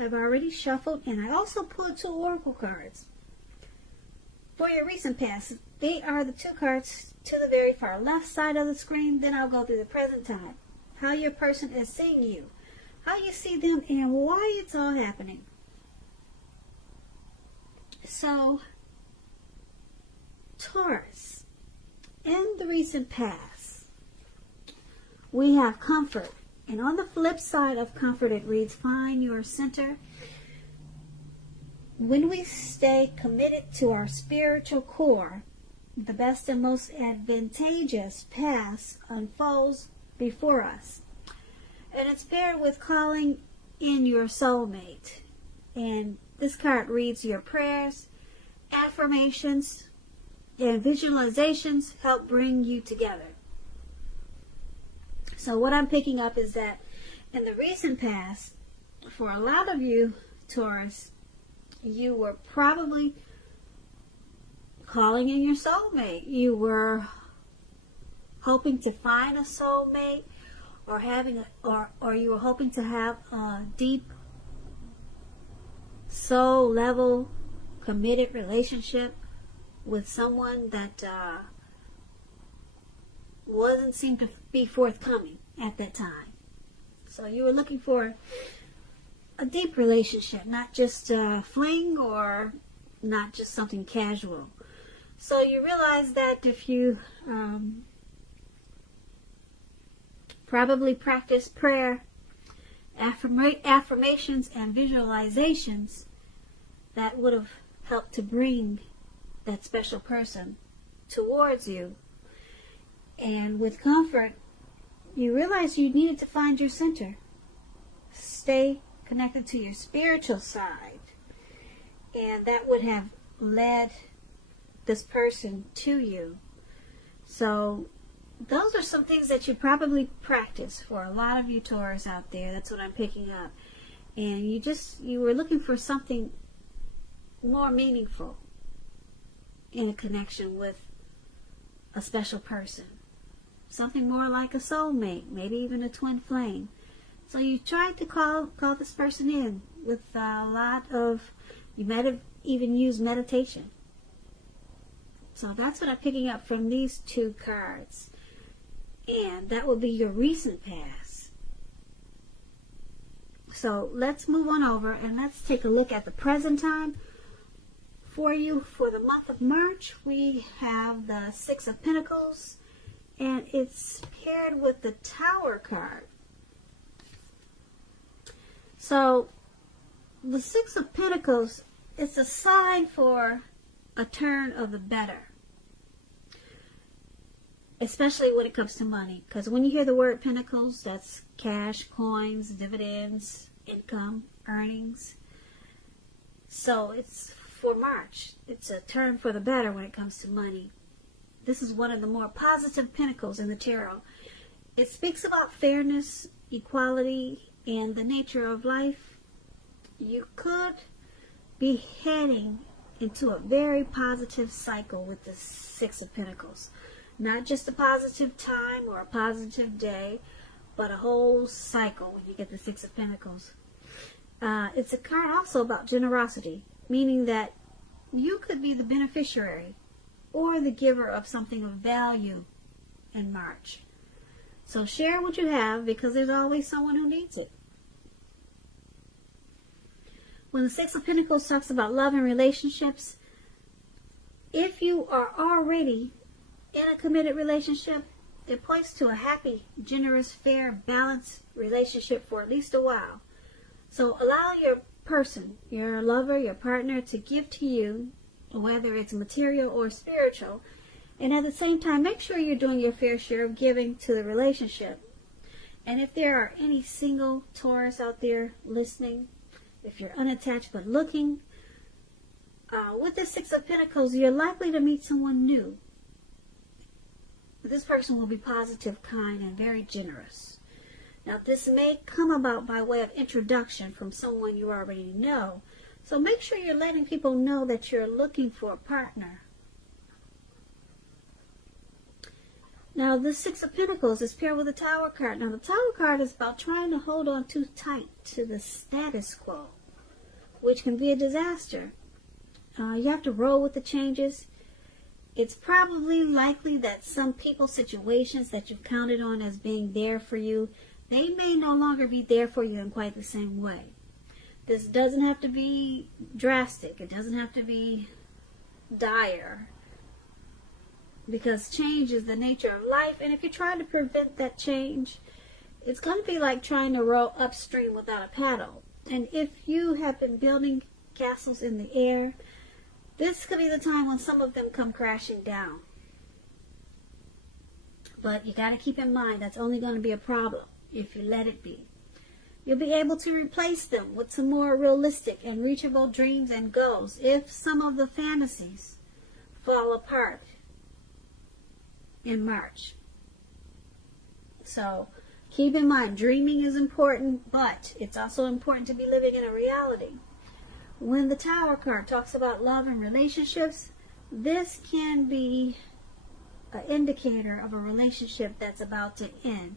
I've already shuffled, and I also pulled 2 oracle cards for your recent past. They are the 2 cards to the very far left side of the screen. Then I'll go through the present time, how your person is seeing you, how you see them, and why it's all happening. So, Taurus, in the recent past, we have comfort. And on the flip side of comfort, it reads, find your center. When we stay committed to our spiritual core, the best and most advantageous path unfolds before us. And it's paired with calling in your soulmate. And this card reads, your prayers, affirmations, and visualizations help bring you together. So what I'm picking up is that in the recent past, for a lot of you, Taurus, you were probably calling in your soulmate. You were hoping to find a soulmate, or you were hoping to have a deep soul level committed relationship with someone that wasn't seem to be forthcoming at that time. So you were looking for a deep relationship, not just a fling or not just something casual. So you realize that if you probably practice prayer, affirmations, and visualizations, that would have helped to bring that special person towards you. And with comfort, you realize you needed to find your center. Stay connected to your spiritual side. And that would have led this person to you. So those are some things that you probably practice for a lot of you Taurus out there. That's what I'm picking up. And you were looking for something more meaningful in a connection with a special person. Something more like a soulmate, maybe even a twin flame. So you tried to call this person in with a lot of, you might have even used meditation. So that's what I'm picking up from these 2 cards. And that will be your recent past. So let's move on over and let's take a look at the present time. For you, for the month of March, we have the 6 of Pentacles. And it's paired with the Tower card. So, the 6 of Pentacles, it's a sign for a turn of the better. Especially when it comes to money. Because when you hear the word Pentacles, that's cash, coins, dividends, income, earnings. So, it's for March. It's a turn for the better when it comes to money. This is one of the more positive pentacles in the tarot. It speaks about fairness, equality, and the nature of life. You could be heading into a very positive cycle with the 6 of Pentacles. Not just a positive time or a positive day, but a whole cycle when you get the 6 of Pentacles. It's a card also about generosity, meaning that you could be the beneficiary or the giver of something of value in March. So share what you have, because there's always someone who needs it. When the 6 of Pentacles talks about love and relationships, if you are already in a committed relationship, it points to a happy, generous, fair, balanced relationship for at least a while. So allow your person, your lover, your partner, to give to you, whether it's material or spiritual, and at the same time make sure you're doing your fair share of giving to the relationship. And if there are any single Taurus out there listening, if you're unattached but looking, with the 6 of Pentacles, you're likely to meet someone new. This person will be positive, kind, and very generous. Now, this may come about by way of introduction from someone you already know. So make sure you're letting people know that you're looking for a partner. Now, the 6 of Pentacles is paired with the Tower card. Now, the Tower card is about trying to hold on too tight to the status quo. which can be a disaster. You have to roll with the changes. It's probably likely that some people, situations that you've counted on as being there for you, they may no longer be there for you in quite the same way. This doesn't have to be drastic. It doesn't have to be dire, because change is the nature of life, and if you try to prevent that change, it's going to be like trying to row upstream without a paddle. And if you have been building castles in the air, this could be the time when some of them come crashing down. But you got to keep in mind that's only going to be a problem if you let it be. You'll be able to replace them with some more realistic and reachable dreams and goals if some of the fantasies fall apart in March. So keep in mind, dreaming is important, but it's also important to be living in a reality. When the Tower card talks about love and relationships, this can be an indicator of a relationship that's about to end,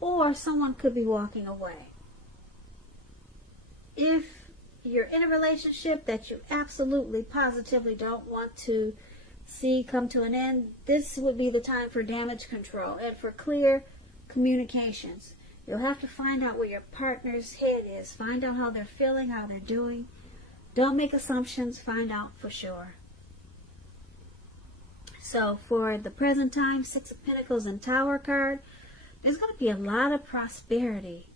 or someone could be walking away. If you're in a relationship that you absolutely, positively don't want to see come to an end, this would be the time for damage control and for clear communications. You'll have to find out where your partner's head is. Find out how they're feeling, how they're doing. Don't make assumptions. Find out for sure. So for the present time, Six of Pentacles and Tower card, there's going to be a lot of prosperity.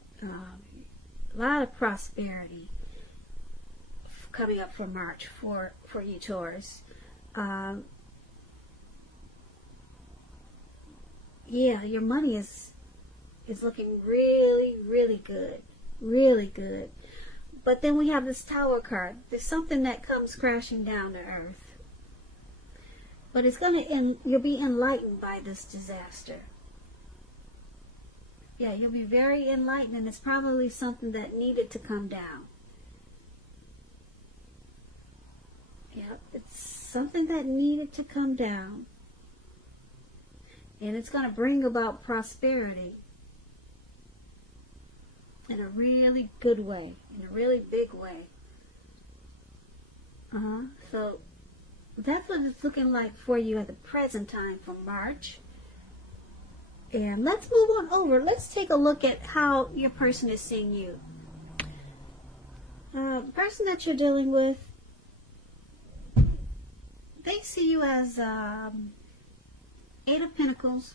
Coming up for March for you Taurus. Yeah, your money is looking really, really good. Really good. But then we have this Tower card. There's something that comes crashing down to earth. But it's going to you'll be enlightened by this disaster. Yeah, you'll be very enlightened, and it's probably something that needed to come down. Yeah, it's something that needed to come down. And it's going to bring about prosperity in a really good way, in a really big way. So that's what it's looking like for you at the present time for March. And let's move on over. Let's take a look at how your person is seeing you. The person that you're dealing with, they see you as Eight of Pentacles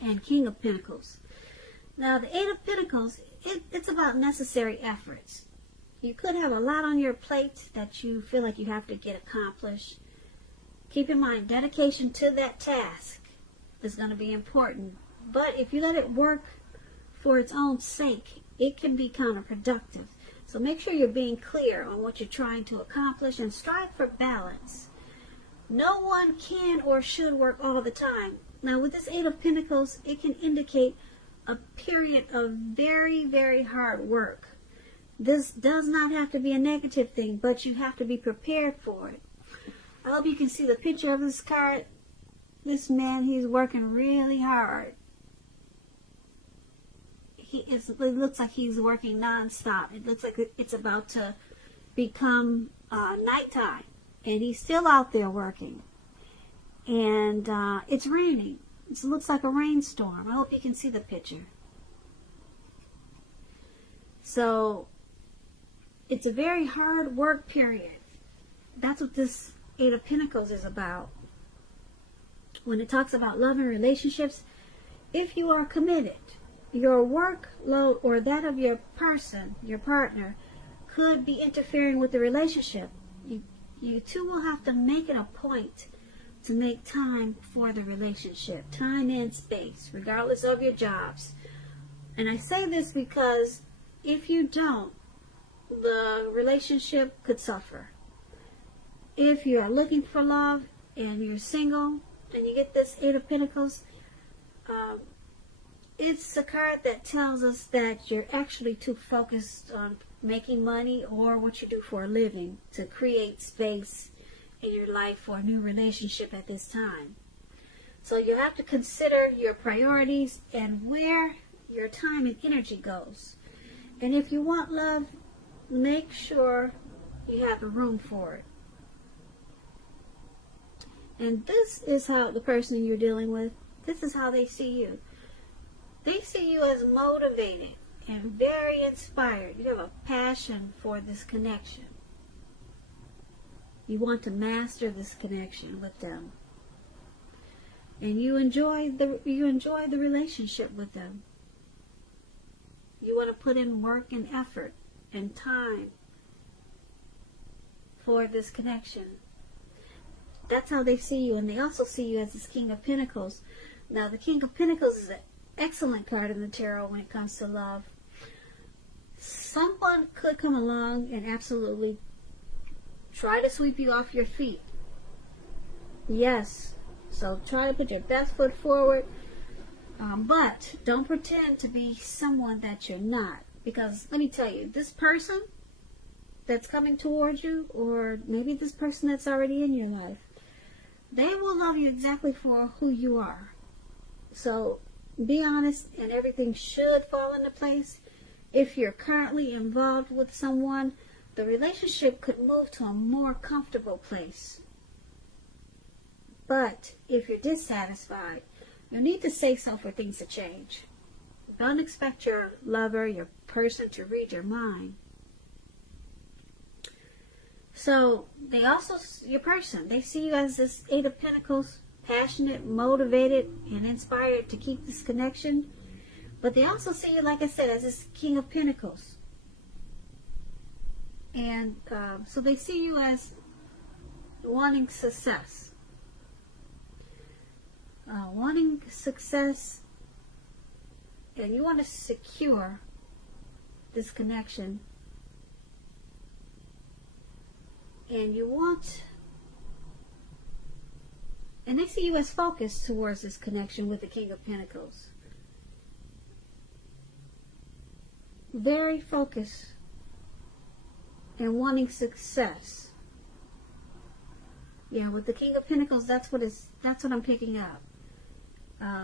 and King of Pentacles. Now, the Eight of Pentacles, it's about necessary efforts. You could have a lot on your plate that you feel like you have to get accomplished. Keep in mind, dedication to that task is going to be important. But if you let it work for its own sake, it can be counterproductive. So make sure you're being clear on what you're trying to accomplish and strive for balance. No one can or should work all the time. Now, with this Eight of Pentacles, it can indicate a period of very, very hard work. This does not have to be a negative thing, but you have to be prepared for it. I hope you can see the picture of this card. This man, he's working really hard. It looks like he's working non-stop. It looks like it's about to become nighttime, and he's still out there working. And it's raining. It looks like a rainstorm. I hope you can see the picture. So it's a very hard work period. That's what this Eight of Pentacles is about. When it talks about love and relationships, if you are committed, your workload or that of your person, your partner, could be interfering with the relationship. You two will have to make it a point to make time for the relationship, time and space, regardless of your jobs. And I say this because if you don't, the relationship could suffer. If you are looking for love and you're single and you get this Eight of Pentacles, it's a card that tells us that you're actually too focused on making money or what you do for a living to create space in your life for a new relationship at this time. So you have to consider your priorities and where your time and energy goes. And if you want love, make sure you have the room for it. And this is how the person you're dealing with, this is how they see you. They see you as motivated and very inspired. You have a passion for this connection. You want to master this connection with them. And you enjoy the relationship with them. You want to put in work and effort and time for this connection. That's how they see you. And they also see you as this King of Pentacles. Now, the King of Pentacles is an excellent card in the tarot when it comes to love. Someone could come along and absolutely try to sweep you off your feet. Yes. So try to put your best foot forward. But don't pretend to be someone that you're not. Because let me tell you, this person that's coming towards you, or maybe this person that's already in your life, they will love you exactly for who you are. So be honest, and everything should fall into place. If you're currently involved with someone, the relationship could move to a more comfortable place. But if you're dissatisfied, you need to say so for things to change. Don't expect your lover, your person, to read your mind. So they also, your person, they see you as this Eight of Pentacles, passionate, motivated, and inspired to keep this connection. But they also see you, like I said, as this King of Pentacles. And so they see you as wanting success. Wanting success, and you want to secure this connection. And you want, and they see you as focused towards this connection with the King of Pentacles. Very focused and wanting success. Yeah, with the King of Pentacles, that's what I'm picking up.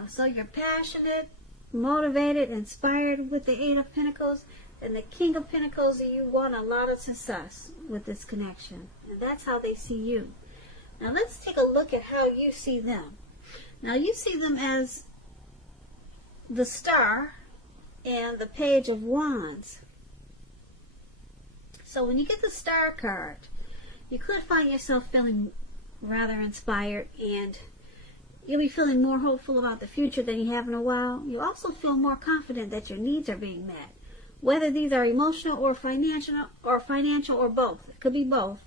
So you're passionate, motivated, inspired with the Eight of Pentacles, and the King of Pentacles, you want a lot of success with this connection. And that's how they see you. Now let's take a look at how you see them. Now you see them as the Star and the Page of Wands. So when you get the Star card, you could find yourself feeling rather inspired, and you'll be feeling more hopeful about the future than you have in a while. You also feel more confident that your needs are being met. Whether these are emotional or financial or both. It could be both.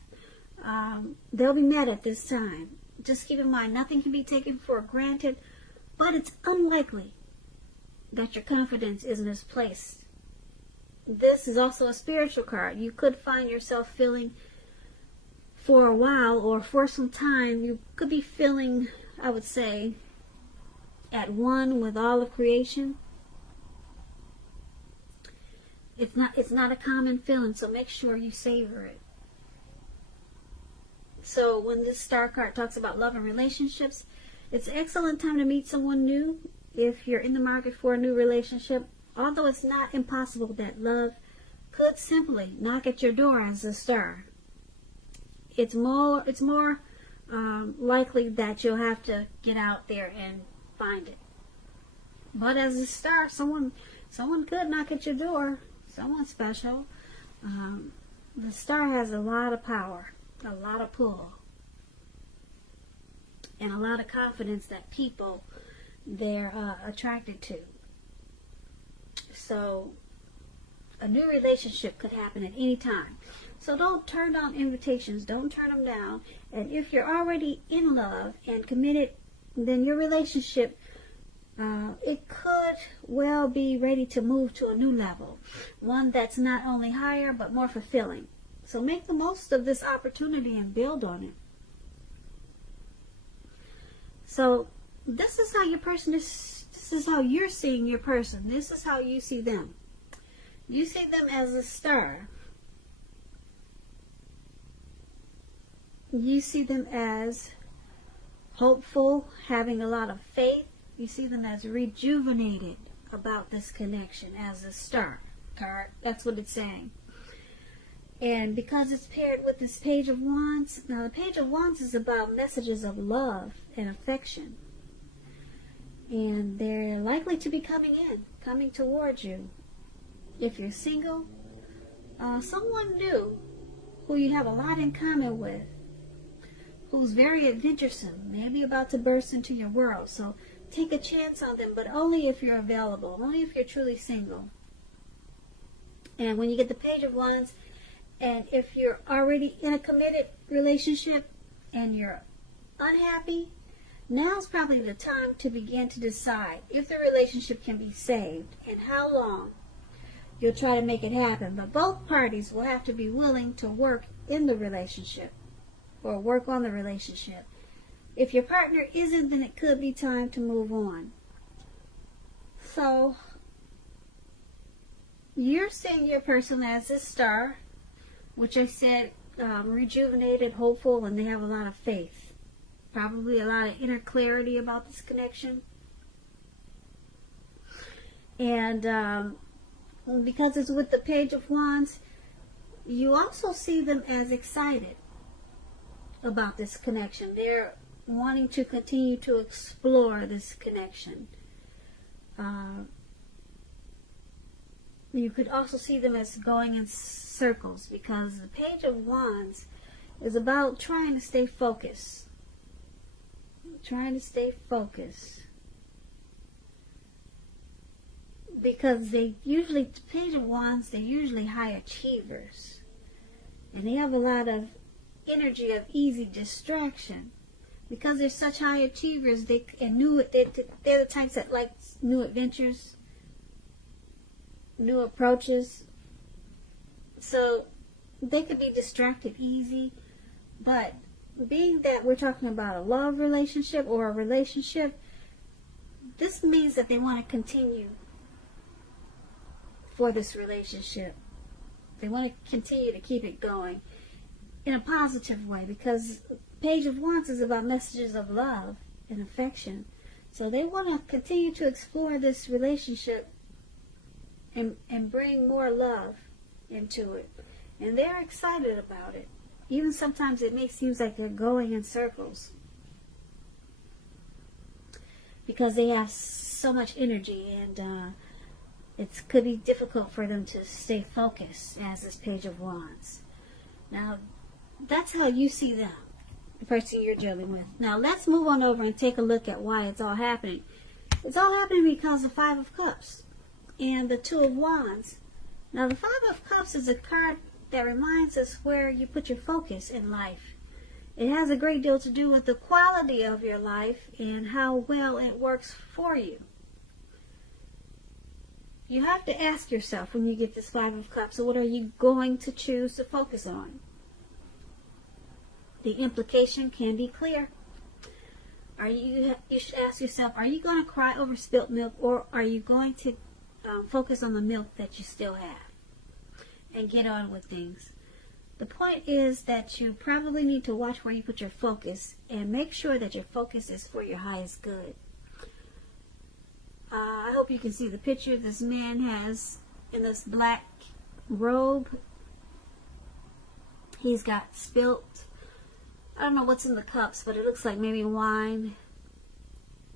They'll be met at this time. Just keep in mind, nothing can be taken for granted, but it's unlikely that your confidence is misplaced. This is also a spiritual card. You could find yourself feeling for a while, or for some time, you could be feeling, I would say, at one with all of creation. It's not a common feeling, so make sure you savor it. So when this Star card talks about love and relationships, it's an excellent time to meet someone new if you're in the market for a new relationship. Although it's not impossible that love could simply knock at your door as a Star. It's more likely that you'll have to get out there and find it. But as a Star, someone could knock at your door. Someone special. The Star has a lot of power, a lot of pull, and a lot of confidence that people they're attracted to. So a new relationship could happen at any time. So don't turn down invitations. Don't turn them down. And if you're already in love and committed, then your relationship, it could well be ready to move to a new level. One that's not only higher, but more fulfilling. So make the most of this opportunity and build on it. So this is how your person is. This is how you're seeing your person. This is how you see them. You see them as a Star. You see them as hopeful, having a lot of faith. You see them as rejuvenated about this connection as a Star card. That's what it's saying. And because it's paired with this Page of Wands, now the Page of Wands is about messages of love and affection. And they're likely to be coming towards you. If you're single, someone new who you have a lot in common with, who's very adventuresome, maybe about to burst into your world. So take a chance on them, but only if you're available, only if you're truly single. And when you get the Page of Wands, and if you're already in a committed relationship and you're unhappy, now's probably the time to begin to decide if the relationship can be saved and how long you'll try to make it happen. But both parties will have to be willing to work in the relationship or work on the relationship. If your partner isn't, then it could be time to move on. So you're seeing your person as a star, which I said rejuvenated, hopeful, and they have a lot of faith. Probably a lot of inner clarity about this connection. And because it's with the Page of Wands, you also see them as excited about this connection. They're wanting to continue to explore this connection. You could also see them as going in circles, because the Page of Wands is about trying to stay focused. Trying to stay focused. Because the Page of Wands, they're usually high achievers. And they have a lot of energy of easy distraction. Because they're such high achievers, they're the types that like new adventures, new approaches. So they could be distracted easy. But being that we're talking about a love relationship or a relationship, this means that they want to continue for this relationship. They want to continue to keep it going in a positive way, because Page of Wands is about messages of love and affection. So they want to continue to explore this relationship and bring more love into it. And they're excited about it. Even sometimes it seems like they're going in circles, because they have so much energy, and it could be difficult for them to stay focused as this Page of Wands. Now, that's how you see them, the person you're dealing with. Now, let's move on over and take a look at why it's all happening. It's all happening because of Five of Cups and the Two of Wands. Now, the Five of Cups is a card that reminds us where you put your focus in life. It has a great deal to do with the quality of your life and how well it works for you. You have to ask yourself when you get this Five of Cups, so what are you going to choose to focus on? The implication can be clear. You should ask yourself, are you going to cry over spilt milk, or are you going to focus on the milk that you still have and get on with things? The point is that you probably need to watch where you put your focus and make sure that your focus is for your highest good. I hope you can see the picture this man has in this black robe. He's got spilt, I don't know what's in the cups, but it looks like maybe wine.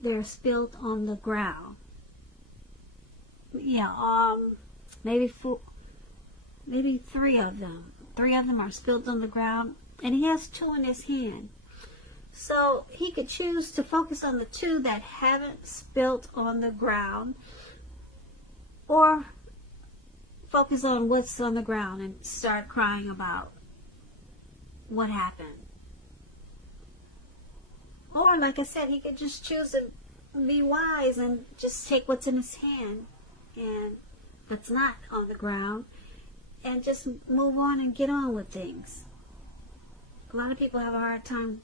They're spilt on the ground. Yeah, maybe three of them. Three of them are spilt on the ground, and he has two in his hand. So he could choose to focus on the two that haven't spilt on the ground, or focus on what's on the ground and start crying about what happened. Or, like I said, he could just choose to be wise and just take what's in his hand and that's not on the ground and just move on and get on with things. A lot of people have a hard time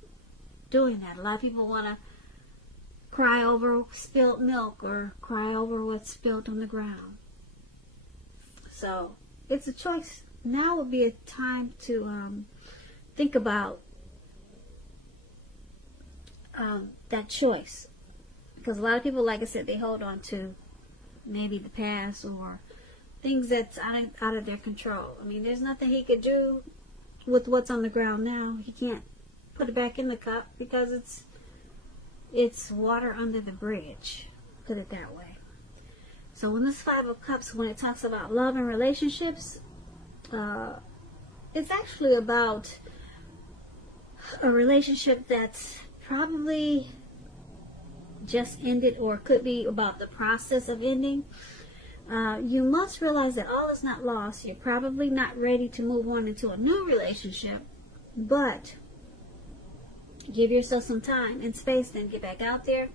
doing that. A lot of people want to cry over spilt milk or cry over what's spilled on the ground. So it's a choice. Now would be a time to think about that choice, because a lot of people, like I said, they hold on to maybe the past or things that's out of their control. I mean, there's nothing he could do with what's on the ground now. He can't put it back in the cup because it's water under the bridge. Put it that way. So when this Five of Cups, when it talks about love and relationships, it's actually about a relationship that's probably just ended, or could be about the process of ending. You must realize that all is not lost. You're probably not ready to move on into a new relationship, but give yourself some time and space, then get back out there.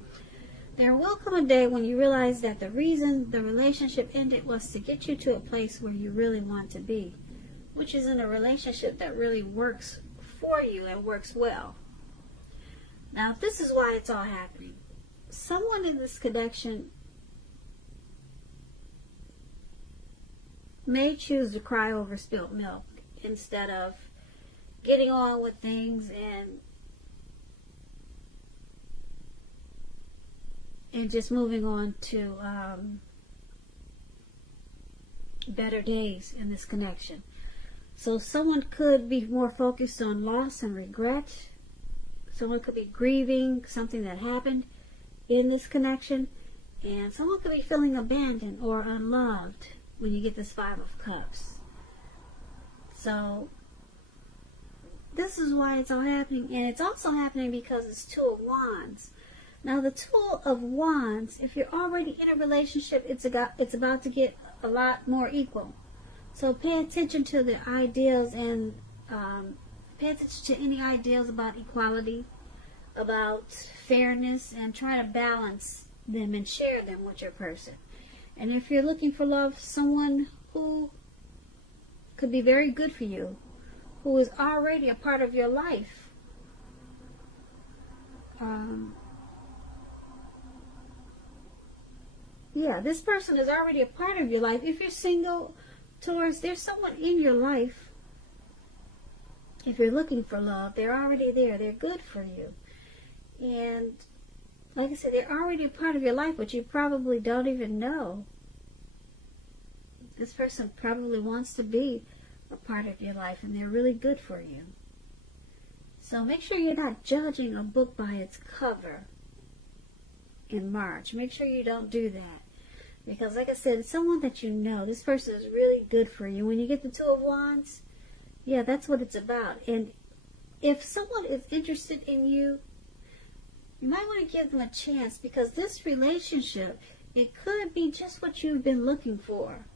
There will come a day when you realize that the reason the relationship ended was to get you to a place where you really want to be, which is in a relationship that really works for you and works well. Now, this is why it's all happening. Someone in this connection may choose to cry over spilt milk instead of getting on with things and just moving on to better days in this connection. So someone could be more focused on loss and regret. Someone could be grieving something that happened in this connection. And someone could be feeling abandoned or unloved when you get this Five of Cups. So this is why it's all happening. And it's also happening because it's Two of Wands. Now, the Two of Wands, if you're already in a relationship, it's about to get a lot more equal. So pay attention to the ideals and pay attention to any ideals about equality, about fairness, and try to balance them and share them with your person. And if you're looking for love, someone who could be very good for you, who is already a part of your life, yeah, this person is already a part of your life. If you're single, Taurus, there's someone in your life. If you're looking for love, they're already there. They're good for you. And like I said, they're already a part of your life, but you probably don't even know. This person probably wants to be a part of your life, and they're really good for you. So make sure you're not judging a book by its cover in March. Make sure you don't do that. Because like I said, it's someone that you know. This person is really good for you. When you get the Two of Wands, yeah, that's what it's about. And if someone is interested in you, you might want to give them a chance, because this relationship, it could be just what you've been looking for.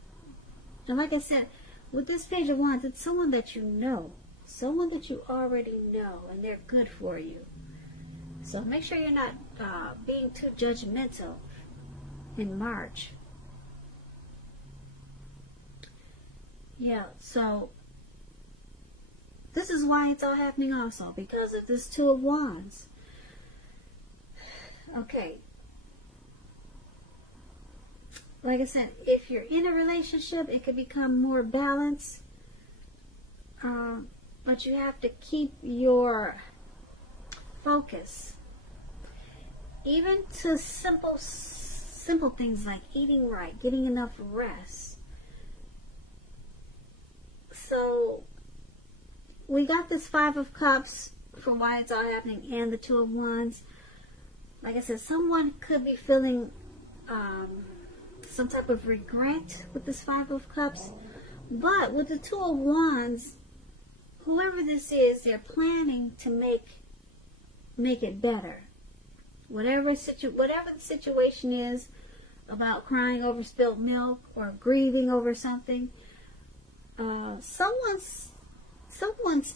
And like I said, with this Page of Wands, it's someone that you know. Someone that you already know, and they're good for you. So make sure you're not being too judgmental in March. Yeah, so this is why it's all happening also, because of this Two of Wands. Okay. Like I said, if you're in a relationship, it could become more balanced. But you have to keep your focus. Even to simple things like eating right, getting enough rest. So we got this Five of Cups for why it's all happening, and the Two of Wands. Like I said, someone could be feeling some type of regret with this Five of Cups. But with the Two of Wands, whoever this is, they're planning to make it better. Whatever the situation is about crying over spilled milk or grieving over something, someone's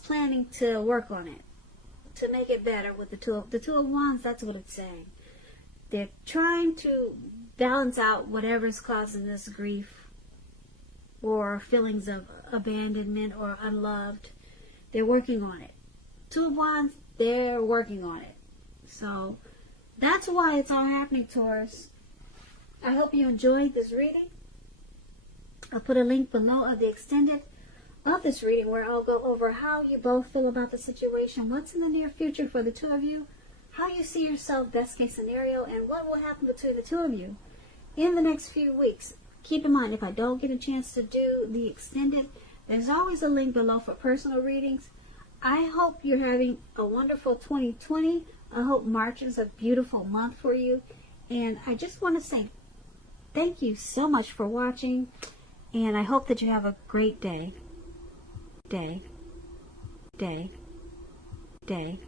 planning to work on it, to make it better with the Two of Wands. That's what it's saying. They're trying to balance out whatever's causing this grief or feelings of abandonment or unloved. They're working on it. Two of Wands, they're working on it. So that's why it's all happening, Taurus. I hope you enjoyed this reading. I'll put a link below of the extended of this reading where I'll go over how you both feel about the situation, what's in the near future for the two of you, how you see yourself, best case scenario, and what will happen between the two of you in the next few weeks. keep in mind, if I don't get a chance to do the extended, there's always a link below for personal readings. I hope you're having a wonderful 2020. I hope March is a beautiful month for you. And I just want to say thank you so much for watching. And I hope that you have a great day.